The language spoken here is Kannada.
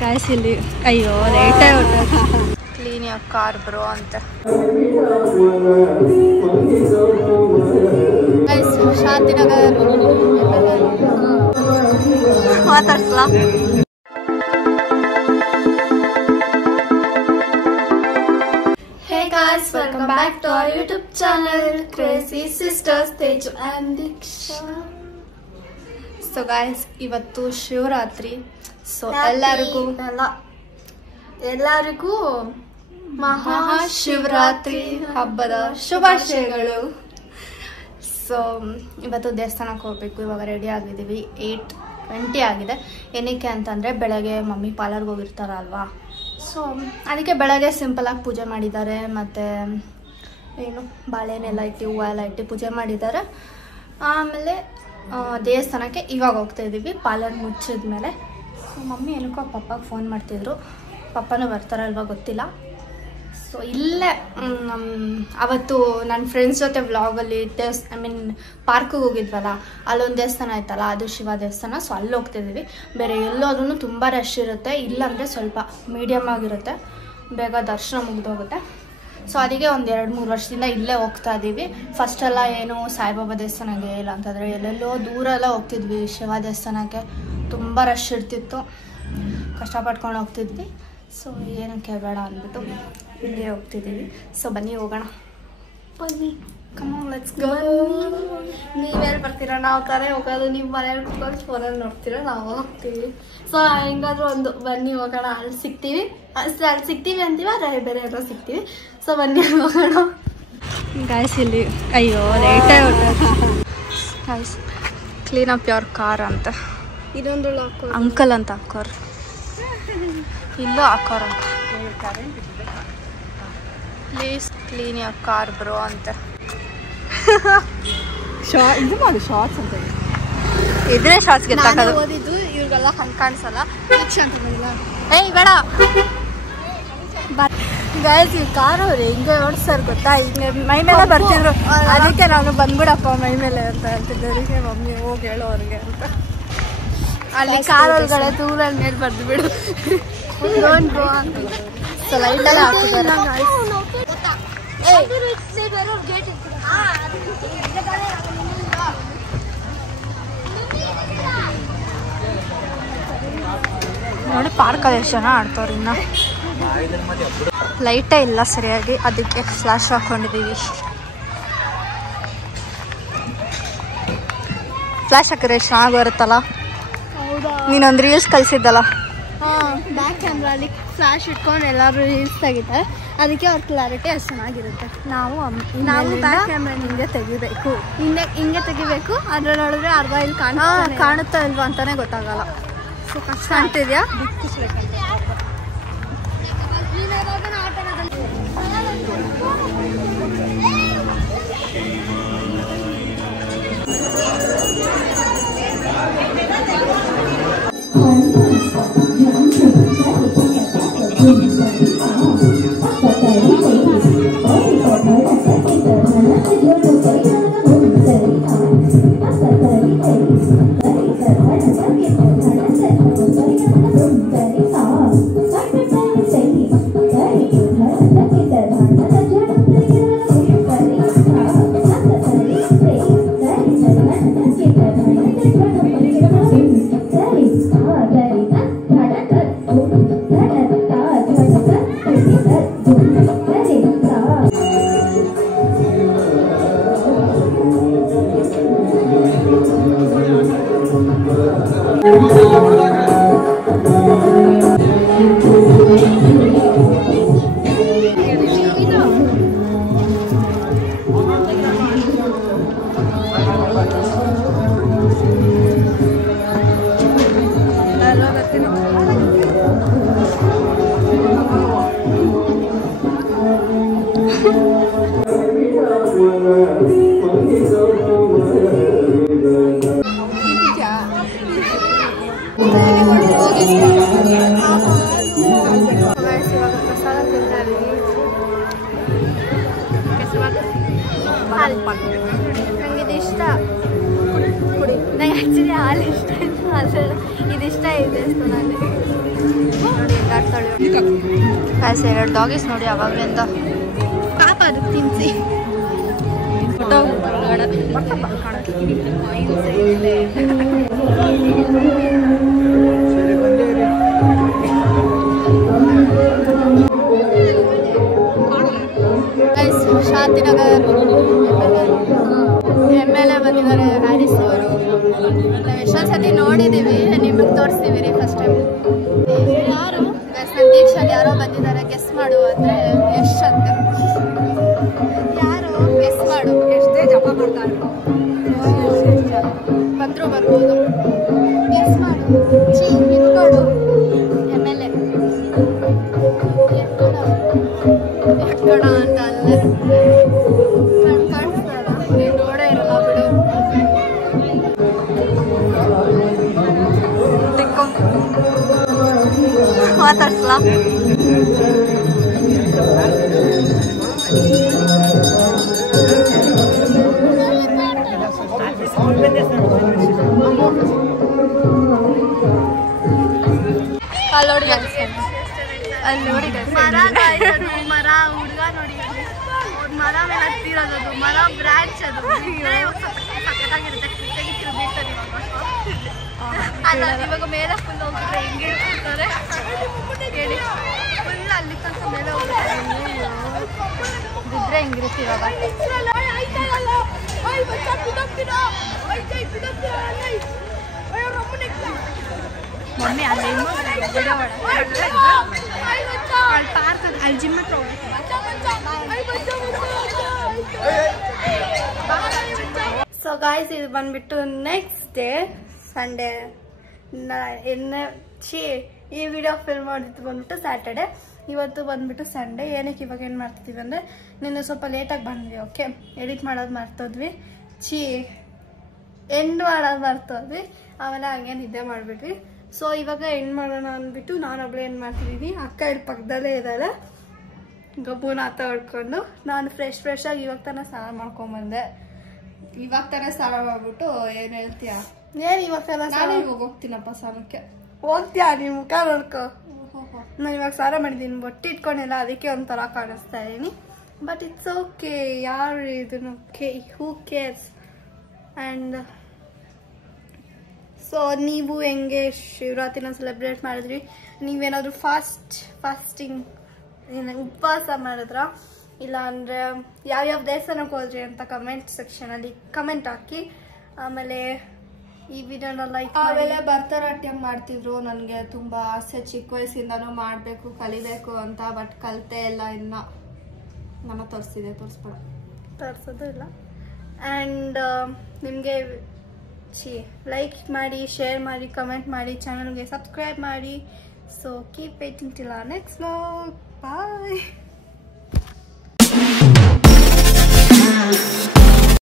ಗಾಯ್ಸ್ ಇಲ್ಲಿ ಅಯ್ಯೋ ಲೇಟೇ ಹೊರಟು ಕ್ಲೀನ್ ಯಾವ ಕಾರ್ ಬ್ರೋ ಅಂತ ಗಾಯ್ಸ್ ಶಾಂತಿನಗರ್ ಮಾತಾಡ್ಸಲಾ Guys, welcome back to our YouTube channel Crazy Sisters Teju and Diksha. So guys, ಇವತ್ತು ಶಿವರಾತ್ರಿ. So ಎಲ್ಲರಿಗೂ ಮಹಾಶಿವರಾತ್ರಿ ಹಬ್ಬದ ಶುಭಾಶಯಗಳು. ಸೊ ಇವತ್ತು ದೇವಸ್ಥಾನಕ್ಕೆ ಹೋಗ್ಬೇಕು. ಇವಾಗ ರೆಡಿ ಆಗಿದ್ದೀವಿ. 8:20 ಆಗಿದೆ. ಏನಕ್ಕೆ ಅಂತಂದರೆ ಬೆಳಗ್ಗೆ ಮಮ್ಮಿ ಪಾರ್ಲರ್ಗೆ ಹೋಗಿರ್ತಾರಲ್ವಾ, ಸೊ ಅದಕ್ಕೆ ಬೆಳಗ್ಗೆ ಸಿಂಪಲಾಗಿ ಪೂಜೆ ಮಾಡಿದ್ದಾರೆ. ಮತ್ತು ಏನು ಬಾಳೆನೆಲ್ಲ ಇಟ್ಟು ಹೂವು ಎಲ್ಲ ಇಟ್ಟು ಪೂಜೆ ಮಾಡಿದ್ದಾರೆ. ಆಮೇಲೆ ದೇವಸ್ಥಾನಕ್ಕೆ ಇವಾಗ ಹೋಗ್ತಾಯಿದ್ದೀವಿ ಪಾರ್ಲರ್ ಮುಚ್ಚಿದ ಮೇಲೆ. ಸೊ ಮಮ್ಮಿ ಏನಕ್ಕೋ ಪಪ್ಪಗೆ ಫೋನ್ ಮಾಡ್ತಿದ್ರು. ಪಪ್ಪನೂ ಬರ್ತಾರಲ್ವ ಗೊತ್ತಿಲ್ಲ. ಸೊ ಇಲ್ಲೇ ಅವತ್ತು ನನ್ನ ಫ್ರೆಂಡ್ಸ್ ಜೊತೆ ವ್ಲಾಗಲ್ಲಿ ಪಾರ್ಕಿಗೆ ಹೋಗಿದ್ವಲ್ಲ, ಅಲ್ಲೊಂದು ದೇವಸ್ಥಾನ ಆಯ್ತಲ್ಲ, ಅದು ಶಿವ ದೇವಸ್ಥಾನ. ಸೊ ಅಲ್ಲಿ ಹೋಗ್ತಿದ್ದೀವಿ. ಬೇರೆ ಎಲ್ಲೋದ್ರೂ ತುಂಬ ರಶ್ ಇರುತ್ತೆ. ಇಲ್ಲಾಂದರೆ ಸ್ವಲ್ಪ ಮೀಡಿಯಮ್ ಆಗಿರುತ್ತೆ, ಬೇಗ ದರ್ಶನ ಮುಗಿದೋಗುತ್ತೆ. ಸೊ ಅದಕ್ಕೆ ಒಂದು 2-3 ವರ್ಷದಿಂದ ಇಲ್ಲೇ ಹೋಗ್ತಾ ಇದ್ದೀವಿ. ಫಸ್ಟೆಲ್ಲ ಏನು ಸಾಯಿಬಾಬಾ ದೇವಸ್ಥಾನಕ್ಕೆ ಇಲ್ಲ ಅಂತಂದರೆ ಎಲ್ಲೆಲ್ಲೋ ದೂರ ಎಲ್ಲ ಹೋಗ್ತಿದ್ವಿ. ಶಿವ ದೇವಸ್ಥಾನಕ್ಕೆ ತುಂಬ ರಶ್ ಇರ್ತಿತ್ತು, ಕಷ್ಟಪಟ್ಕೊಂಡು ಹೋಗ್ತಿದ್ವಿ. ಸೊ ಏನಕ್ಕೆ ಬೇಡ ಅಂದ್ಬಿಟ್ಟು ಇಲ್ಲೇ ಹೋಗ್ತಿದ್ದೀವಿ. ಸೊ ಬನ್ನಿ ಹೋಗೋಣ. ಬನ್ನಿ, ಕಮ್ ಆನ್ ಲೆಟ್ಸ್ ಗೋ. ನೀವೆಲ್ಲಿ ಬರ್ತೀರಾ? ನಾವು ತಾನೇ ಹೋಗೋದು. ನೀವು ಮನೇಲಿ ಕುತ್ಕೊಂಡು ಫೋನಲ್ಲಿ ನೋಡ್ತೀರಾ, ನಾವು ಹೋಗ್ತೀವಿ. ಸೊ ಹೆಂಗಾದ್ರೂ ಒಂದು ಬನ್ನಿ ಹೋಗೋಣ. ಅಲ್ಲಿ ಸಿಗ್ತೀವಿ ಅಂತೀವ, ಬೇರೆ ಎಲ್ಲೋ ಸಿಗ್ತೀವಿ. ಸೊ ಬನ್ನಿ ಹೋಗೋಣ. ಗಾಯ್ಸ್ ಇಲ್ಲಿ ಅಯ್ಯೋ ಲೇಟೇ ಹೊರಟು guys clean up your car ಅಂತ ಇದೊಂದು ಅಂಕಲ್ ಅಂತ ಹಾಕೋರು, ಇಲ್ಲೂ ಹಾಕೋರಂತ. Please clean your car bro ಅಂತ ಇದು ಮಾಡಿ ಶಾರ್ಟ್ಸ್ ಅಂತ ಇದ್ರೆ ಶಾರ್ಟ್ಸ್ಗೆ ಓದಿದ್ದು. ಇವ್ರಿಗೆಲ್ಲ ಹಂಗೆ ಕಾಣಿಸಲ್ಲ. ಏಯ್ ಬೇಡ. ಗಾಯ್ಸ್ ಈ ಕಾರ್ ಅವ್ರು ಹಿಂಗೆ ಓಡಿಸ್ತಾರೆ ಗೊತ್ತಾ, ಹಿಂಗೆ ಮೈ ಮೇಲೆ ಬರ್ತಿದ್ರು. ಅದಕ್ಕೆ ನಾನು ಬಂದ್ಬಿಡಪ್ಪ ಮೈ ಮೇಲೆ ಅಂತ ಹೇಳ್ತಿದ್ದವರಿಗೆ ಮಮ್ಮಿ ಹೋಗಿ ಹೇಳೋ ಅವ್ರಿಗೆ ಅಂತ. ಅಲ್ಲಿ ಕಾರ್ ಒಳಗಡೆ ದೂರಲ್ಲಿ ಮೇಲೆ ಬರ್ದು ಬಿಡು ಡೋಂಟ್ ಗೋ ಅಂತ. ಸೊ ಲೈಟೆಲ್ಲ ಹಾಕಿದ್ದಾರೆ. ನೋಡಿ ಪಾರ್ಕಲ್ಲಿ ಎಷ್ಟು ಜನ ಆಡ್ತವ್ರು. ಇನ್ನು ಲೈಟೇ ಇಲ್ಲ ಸರಿಯಾಗಿ, ಅದಕ್ಕೆ ಫ್ಲಾಶ್ ಹಾಕೊಂಡಿದ್ದೀವಿ. ಫ್ಲಾಶ್ ಹಾಕಿದ್ರೆ ಎಷ್ಟು ಚೆನ್ನಾಗಿ ಬರುತ್ತಲ್ಲ. ನೀನೊಂದು ರೀಲ್ಸ್ ಕಳಿಸಿದ್ದಲ್ಲ, ಬ್ಯಾಕ್ ಕ್ಯಾಮ್ರಲ್ಲಿ ಫ್ಲಾಶ್ ಇಟ್ಕೊಂಡು ಎಲ್ಲರೂ ರೀಲ್ಸ್ ತೆಗಿತಾರೆ. ಅದಕ್ಕೆ ಅವ್ರ ಕ್ಲಾರಿಟಿ ಅಷ್ಟು ಚೆನ್ನಾಗಿರುತ್ತೆ. ನಾವು ಬ್ಯಾಕ್ ಕ್ಯಾಮ್ರಾ ಹಿಂಗೆ ತೆಗಿಬೇಕು, ಹಿಂಗೆ ತೆಗಿಬೇಕು. ಅದ್ರಲ್ಲಿ ನೋಡಿದ್ರೆ ಅರ್ಧ ಇಲ್ಲಿ ಕಾಣುತ್ತಾ ಇಲ್ವಾ ಅಂತಾನೆ ಗೊತ್ತಾಗಲ್ಲ. ಸೊ ಕಷ್ಟ ಕಾಣ್ತಿದ್ಯಾ? ನಂಗೆ ಇದು ಇಷ್ಟ. ಕುಡಿ. ನಂಗೆ ಆ್ಯಕ್ಚುಲಿ ಹಾಲು ಇಷ್ಟ ಇಲ್ಲ. ದೇವಸ್ಥಾನದಲ್ಲಿ ನೋಡಿ ಎಲ್ಲಾಡ್ತಾಳೆ. 2 ಡಾಗೀಸ್ ನೋಡಿ ಅವಾಗಲಿಂದ ಪಾಪ ಅದಕ್ಕೆ ತಿನ್ಸಿ ಶಾಂತಿನಗರ್ MLA ಬಂದಿದ್ದಾರೆ ಹ್ಯಾರಿಸ್ ಅವರು. ನಾವು ಎಷ್ಟೊಂದು ಸತಿ ನೋಡಿದ್ದೀವಿ, ನಿಮಗೆ ತೋರಿಸ್ತೀವಿ ರೀ ಫಸ್ಟ್ ಟೈಮ್. ಯಾರು ದೀಕ್ಷಾಲ್ ಯಾರೋ ಬಂದಿದ್ದಾರೆ, ಗೆಸ್ ಮಾಡು ಅಂದರೆ ಯಶ್ ಅಂತ. ಯಾರು ಗೆಸ್ ಮಾಡು, ಎಷ್ಟೇ ಜಪ ಮಾಡ್ತಾರೆ ಬಂದರೂ ಬರ್ಬೋದು. ಗೆಸ್ ಮಾಡು. ಚಿ ನಿಂತ್ಕೊಡು. MLA ಎತ್ಕೊಡ ಅಂತ ಅಲ್ಲೇ ಕಾಣಿಸ್ತಾರ, ನೀನು ನೋಡೇ ಇರಲ್ಲ ಬಿಡು. ಮಾತಾಡ್ಸಲಾ? ಅಲ್ಲಿ ನೋಡಿ ಅಲ್ಲಿ ನೋಡಿ ಮರ ಮರ ಹುಡುಗ ನೋಡಿ ಮರ ಮೇಲೆ ಹತ್ತಿರೋದು ಮರ ಬ್ರಾಂಚ್ ಅದು ಸಖತ್ತಾಗಿರುತ್ತೆ. ಅಲ್ಲ ಇವಾಗ ಮೇಲೆ ಫುಲ್ ಹೋಗ್ಬಿಟ್ರೆ ಹೆಂಗೆ ಇರ್ತಾರೆ ಹೇಳಿ. ಫುಲ್ ಅಲ್ಲಿ ತನಕ ಮೇಲೆ ಹೋಗ್ಬಿಟ್ರೆ ಬಿದ್ರೆ ಹೆಂಗಿರುತ್ತೆ ಇವಾಗ. ಮಮ್ಮಿ ಅಲ್ಲಿ ಪಾರ್ಕ್ ಅಲ್ಲಿ ಜಿಮ್ ಹತ್ರ ಸೊ ಗಾಯ್ಸ್, ಇದು ಬಂದ್ಬಿಟ್ಟು ನೆಕ್ಸ್ಟ್ ಡೇ ಸಂಡೇ. ಈ ವಿಡಿಯೋ ಫಿಲ್ಮ್ ಮಾಡಿದ್ದು ಬಂದ್ಬಿಟ್ಟು ಸ್ಯಾಟರ್ಡೆ, ಇವತ್ತು ಬಂದ್ಬಿಟ್ಟು ಸಂಡೇ. ಏನಕ್ಕೆ ಇವಾಗ ಏನು ಮಾಡ್ತಿದ್ದೀವಿ ಅಂದರೆ, ನಿನ್ನೆ ಸ್ವಲ್ಪ ಲೇಟಾಗಿ ಬಂದ್ವಿ. ಓಕೆ, ಎಡಿಟ್ ಮಾಡೋದು ಮರ್ತೋದ್ವಿ, ಎಂಡ್ ಮಾಡೋದು ಮರ್ತೋದ್ವಿ, ಆಮೇಲೆ ಹಂಗೆ ನಿದ್ದೆ ಮಾಡಿಬಿಟ್ವಿ. ಸೊ ಇವಾಗ ಎಂಡ್ ಮಾಡೋಣ ಅಂದ್ಬಿಟ್ಟು ನಾನೊಬ್ಳು ಏನು ಮಾಡ್ತಿದ್ದೀನಿ, ಅಕ್ಕ ಇಲ್ಲಿ ಪಕ್ಕದಲ್ಲೇ ಇದ್ದಾಳೆ, ಗಬ್ಬುನ ಆತ ಹೊಡ್ಕೊಂಡು. ನಾನು ಫ್ರೆಶ್ ಆಗಿ ಇವಾಗ ತಾನೇ ಸ್ನಾನ ಮಾಡ್ಕೊಂಬಂದೆ. ಇವಾಗ ತಾನೇ ಸ್ನಾನ ಮಾಡ್ಬಿಟ್ಟು ಏನು ಹೇಳ್ತೀಯಾ? ಏನು ಇವಾಗ ತಾನೇ ನಾನು ಇವಾಗ ಹೋಗ್ತೀನಪ್ಪ ಸ್ನಾನಕ್ಕೆ. ಹೋಗ್ತೀಯಾ? ನಿಮ್ಮ ಮುಖ ನೋಡ್ಕೊ. ನಾನು ಇವಾಗ ಸ್ನಾನ ಮಾಡಿದ್ದೀನಿ, ಬೊಟ್ಟಿ ಇಟ್ಕೊಂಡಿಲ್ಲ, ಅದಕ್ಕೆ ಒಂಥರ ಕಾಣಿಸ್ತಾ ಇದ್ದೀನಿ. ಬಟ್ ಇಟ್ಸ್ ಓಕೆ, ಯಾರು ಇದನ್ನು ಹೂ ಕೇರ್ಸ್. ಆ್ಯಂಡ್ ಸೊ ನೀವು ಹೆಂಗೆ ಶಿವರಾತ್ರಿನ ಸೆಲೆಬ್ರೇಟ್ ಮಾಡಿದ್ರಿ? ನೀವೇನಾದರೂ ಫಾಸ್ಟಿಂಗ್ ಉಪವಾಸ ಮಾಡಿದ್ರ? ಇಲ್ಲ ಅಂದರೆ ಯಾವ್ಯಾವ ದೇವಸ್ಥಾನಕ್ಕೆ ಹೋದ್ರಿ ಅಂತ ಕಮೆಂಟ್ ಸೆಕ್ಷನಲ್ಲಿ ಕಮೆಂಟ್ ಹಾಕಿ. ಆಮೇಲೆ ಈ ವಿಡಿಯೋನ ಲೈಕ್. ಆಮೇಲೆ ಭರತನಾಟ್ಯಂ ಮಾಡ್ತಿದ್ರು, ನನಗೆ ತುಂಬ ಆಸೆ ಚಿಕ್ಕ ವಯಸ್ಸಿಂದನೂ ಮಾಡಬೇಕು ಕಲಿಬೇಕು ಅಂತ. ಬಟ್ ಕಲಿತೆ ಇಲ್ಲ, ಇನ್ನು ನನ್ನ ತೋರಿಸೋದು ಇಲ್ಲ. ಆ್ಯಂಡ್ ನಿಮಗೆ ಲೈಕ್ ಮಾಡಿ, ಶೇರ್ ಮಾಡಿ, ಕಮೆಂಟ್ ಮಾಡಿ, ಚಾನಲ್ಗೆ ಸಬ್ಸ್ಕ್ರೈಬ್ ಮಾಡಿ. So keep waiting till our next vlog. Bye.